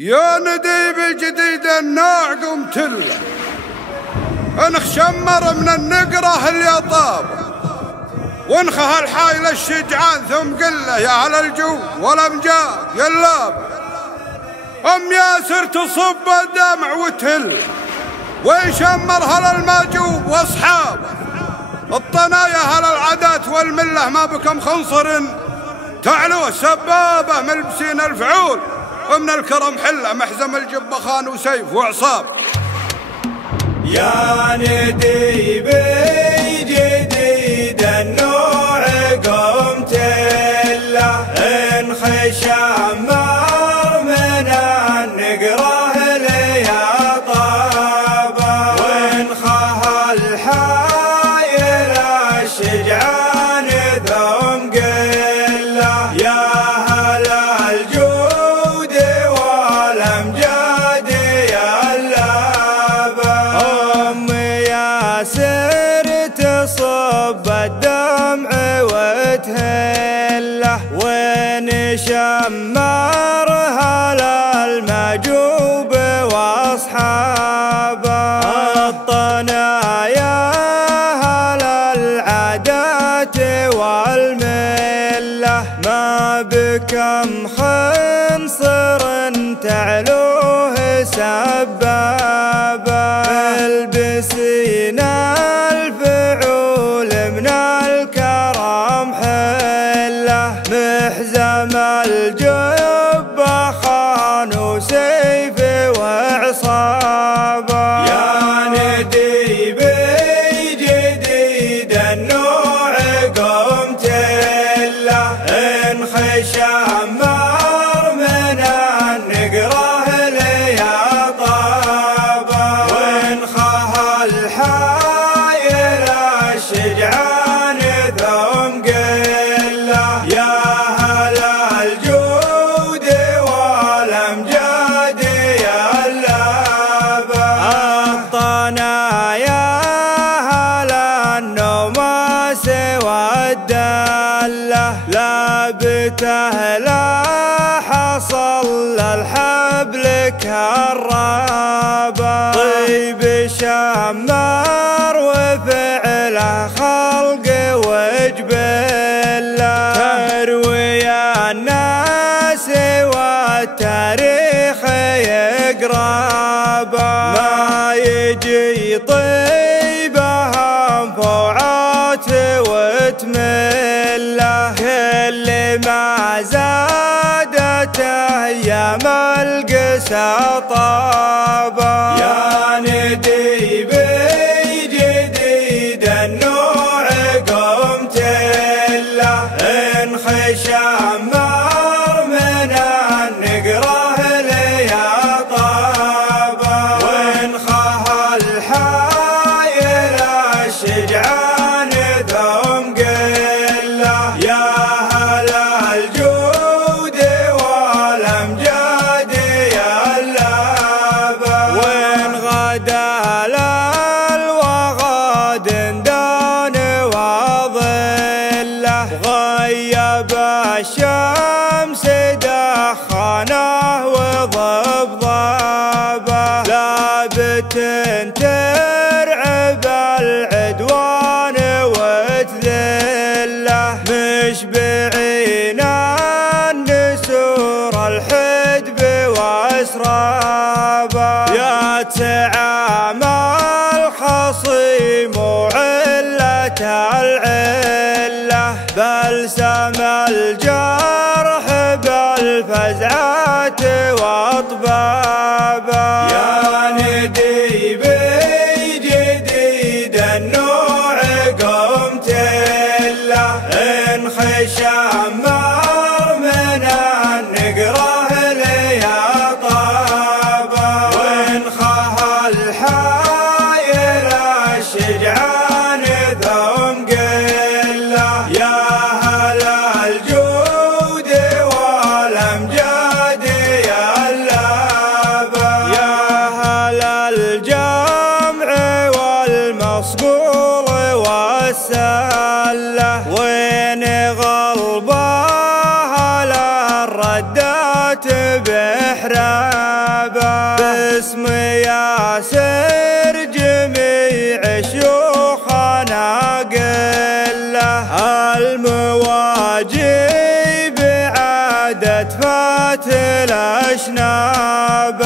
يا نديب الجديد النوع قمت له انخ شمر من النقره اللي طاب وانخه الحايل الشجعان ثم قله يا على الجو والامجاد يلاب ام ياسر تصب الدمع وتهل ويشمر هل الماجوب واصحابه الطنايا هل العادات والمله ما بكم خنصر تعلو سبابه ملبسين الفعول ومن الكرم حله محزم الجبخان وسيف وعصاب. يا نديب جديد النوع قمت له انخشمر من النقره ليا طابه وانخه الحايل الشجعان ثم قله يا هل الجود والامجاد تصب الدمع وتهله وين شمر هل المجوب واصحابه الطنايا هل العادات والمله ما بكم خنصر تعلوه سبابه البسين محزم الجبخان وسيف وعصابه. يا نديب جديد النوع قمت له انخشمر من النقره ليا طابه وانخه الحايل الشجعان ثم قله يا الجود والامجاد يلابه الطنايا هل النوماس والدله لابته لا حصل الحبل كالرابه طيب شمر وفعله خلق وجبله تروي الناس والتاريخ يقرابه ما يجي طيبهم فوعات وتمله كل ما زادت ايام القسى طابه. يا نديب جديد النوع قمت له انخشمر من النقره ليا طابه وانخه الحايل الشجعان ثم قله يا هل الجود والامجاد يلابه وين غدا للوغد دان وظله غيب الشمس دخانه وضبضابه لابت ترعب العدوان وتذله مشبعين النسور الحدب واسرابه يا تعامل خصيم وعله العله بلسم الجرح بالفزعات واطبابه. يا نديب جديد النوع قمت له انخشمر من النقره ليا طابه وانخه الحايل الشجعان ثم قله يا هل الجود والامجاد يلابه يا هل الجمع والمصقول والسله وين غلبه هل الردات بحرام واسم ياسر جميع شيوخنا قله المواجب عادت فات الأشناب.